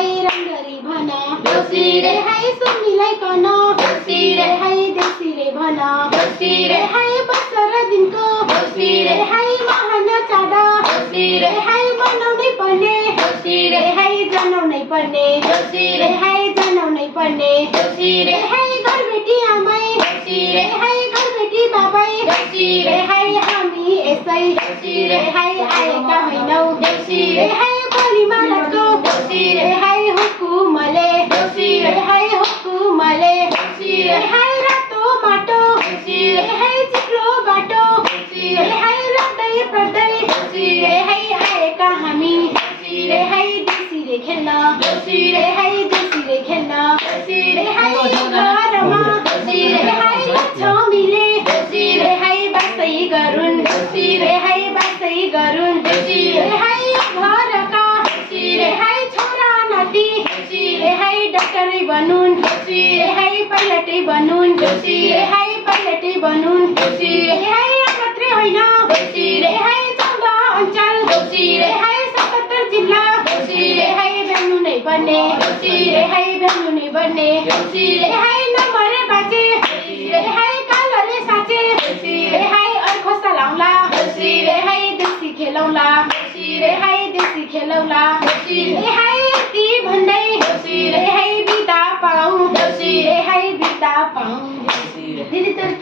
हाय रङ्गरी भन देउसी रे हाय सुन्नीलाई कन देउसी रे हाय देउसी रे भन देउसी रे हाय बसर दिनको देउसी रे हाय महान चाड देउसी रे हाय मनाउनै पर्ने देउसी रे हाय जनाउनै पर्ने देउसी रे हाय जनाउनै पर्ने देउसी रे हाय घरबेटी आमै देउसी रे हाय घरबेटी बाबै देउसी रे हाय हामी यसै देउसी रे हाय आएका होइनौ देउसी रे हाय बलिमालाको देउसी रे हाय हुकुमले देउसी रे हाय हुकुमले देउसी रे हाय रातो माटो देउसी रे हाय चिप्लो बाटो देउसी रे हाय रातै पर्दै देउसी रे हाय आएका हामी देउसी रे हाय देउसी रे खेल्न देउसी रे हाय देउसी रे खेल्न देउसी रे हाय घरमा देउसी रे हाय लक्ष्मीले देउसी रे हाय बासै गरुन् देउसी रे हाय बासै गरुन् देउसी रे हाय घरका देउसी रे हाय छोरा नाति देउसी रे हाय डाक्टरै बनुन् देउसी रे हाय पाइलटै बनुन् देउसी रे हाय पाइलटै बनुन् देउसी रे हाय मात्रै होइन देउसी रे हाय 14 अञ्चल देउसी रे हाय 77 जिल्ला देउसी रे हाय बेल्नु नै पर्ने देउसी रे हाय बेल्नु नै पर्ने देउसी रे हाय नम्बर बाजे देउसी रे हाय कालले साचे देउसी रे हाय अर्को सलाउला देउसी रे हाय देउसी खेलौला देउसी रे हाय देउसी खेलौला देउसी रे हाय यति भन्दै देउसी रे हाय बिदा पाऊ देउसी रे हाय बिदा पाऊ दिदी